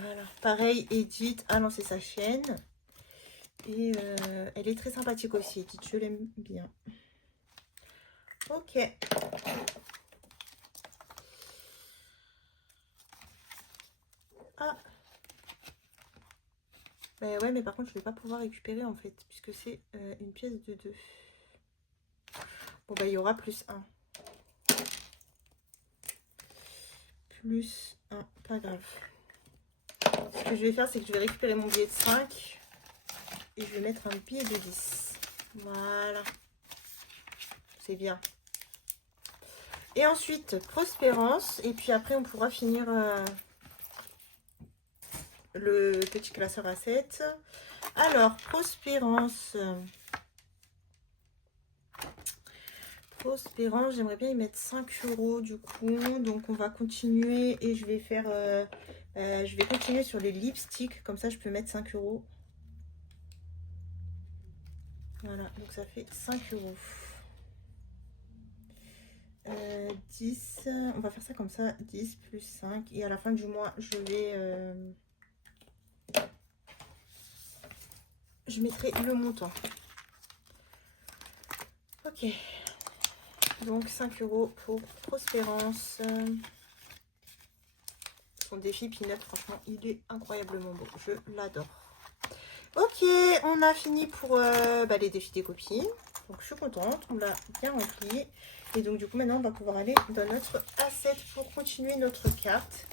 Voilà. Pareil, Edith a lancé sa chaîne. Et elle est très sympathique aussi, Edith. Je l'aime bien. Ok. Ah. Bah ouais, mais par contre, je vais pas pouvoir récupérer en fait, puisque c'est une pièce de 2. Bon, bah il y aura plus 1. Plus 1, pas grave. Ce que je vais faire, c'est que je vais récupérer mon billet de 5 et je vais mettre un billet de 10. Voilà. C'est bien. Et ensuite, Prospérance. Et puis après, on pourra finir le petit classeur à 7. Alors, Prospérance. Prospérance, j'aimerais bien y mettre 5 euros du coup. Donc, on va continuer et je vais faire... je vais continuer sur les lipsticks. Comme ça, je peux mettre 5 euros. Voilà, donc ça fait 5 euros. 10, on va faire ça comme ça, 10 plus 5. Et à la fin du mois, je mettrai le montant. Ok. Donc 5 euros pour Prospérance. Son défi Peanut, franchement, il est incroyablement beau. Je l'adore. Ok, on a fini pour les défis des copines. Donc je suis contente, on l'a bien rempli. Et donc du coup maintenant on va pouvoir aller dans notre asset pour continuer notre carte.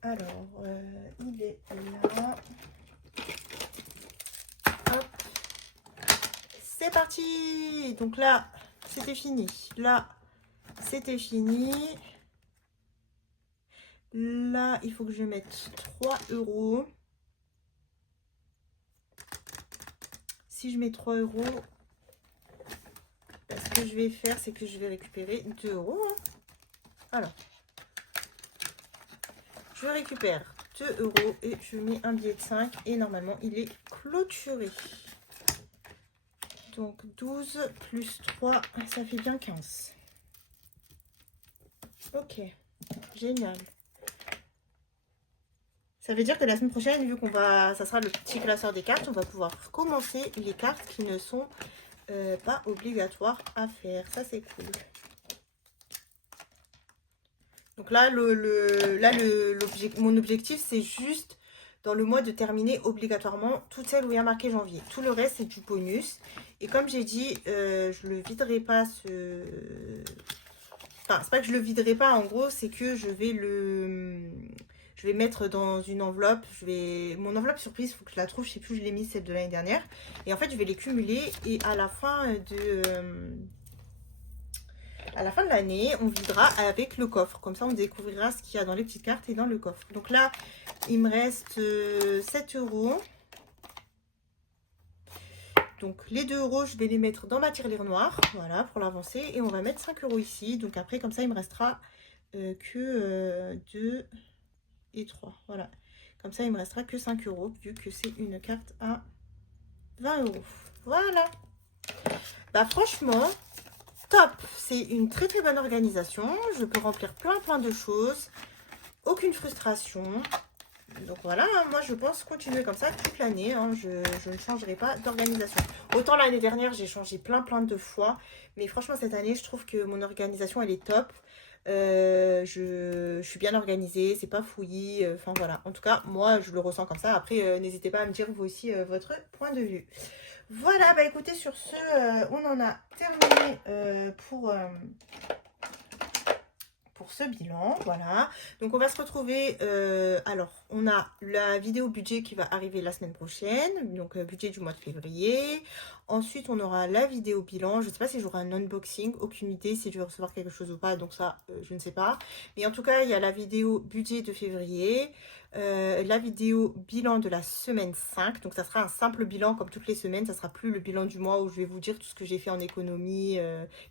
Alors, il est là. Hop. C'est parti. Donc là, c'était fini. Là, c'était fini. Là, il faut que je mette 3 euros. Si je mets 3 euros, ce que je vais faire, c'est que je vais récupérer 2 euros. Hein. Alors, je récupère 2 euros et je mets un billet de 5 et normalement il est clôturé. Donc 12 plus 3, ça fait bien 15. Ok, génial. Ça veut dire que la semaine prochaine, vu ça sera le petit classeur des cartes, on va pouvoir commencer les cartes qui ne sont pas obligatoires à faire. Ça, c'est cool. Donc là, mon objectif, c'est juste dans le mois de terminer obligatoirement toutes celles où il y a marqué janvier. Tout le reste, c'est du bonus. Et comme j'ai dit, je le viderai pas Enfin, c'est pas que je le viderai pas, en gros, c'est que je vais mettre dans une enveloppe. Mon enveloppe surprise, il faut que je la trouve. Je sais plus où je l'ai mise, celle de l'année dernière. Et en fait, je vais les cumuler. Et à la fin de l'année, on videra avec le coffre. Comme ça, on découvrira ce qu'il y a dans les petites cartes et dans le coffre. Donc là, il me reste 7 euros. Donc les 2 euros, je vais les mettre dans ma tirelire noire. Voilà, pour l'avancer. Et on va mettre 5 euros ici. Donc après, comme ça, il me restera que 2 et 3. Voilà. Comme ça, il me restera que 5 euros. Vu que c'est une carte à 20 euros. Voilà. Bah franchement, top. C'est une très très bonne organisation. Je peux remplir plein de choses. Aucune frustration. Donc voilà, moi je pense continuer comme ça toute l'année. Je ne changerai pas d'organisation. Autant l'année dernière, j'ai changé plein de fois. Mais franchement, cette année, je trouve que mon organisation, elle est top. Je suis bien organisée, c'est pas fouillis. Enfin voilà, en tout cas, moi je le ressens comme ça. Après, n'hésitez pas à me dire vous aussi votre point de vue. Voilà, bah écoutez, sur ce, on en a terminé pour ce bilan. Voilà, donc on va se retrouver, alors on a la vidéo budget qui va arriver la semaine prochaine, donc budget du mois de février. Ensuite on aura la vidéo bilan. Je ne sais pas si j'aurai un unboxing, aucune idée si je vais recevoir quelque chose ou pas, donc ça je ne sais pas. Mais en tout cas il y a la vidéo budget de février, la vidéo bilan de la semaine 5. Donc ça sera un simple bilan comme toutes les semaines, ça sera plus le bilan du mois où je vais vous dire tout ce que j'ai fait en économie,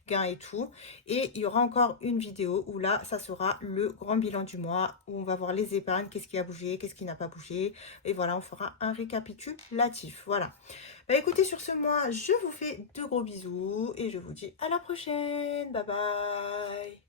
gains et tout. Et il y aura encore une vidéo où là ça sera le grand bilan du mois, où on va voir les épargnes, qu'est-ce qui a bougé, qu'est-ce qui n'a pas bougé. Et voilà, on fera un récapitulatif. Voilà. Bah écoutez, sur ce mois, je vous fais de gros bisous et je vous dis à la prochaine. Bye bye.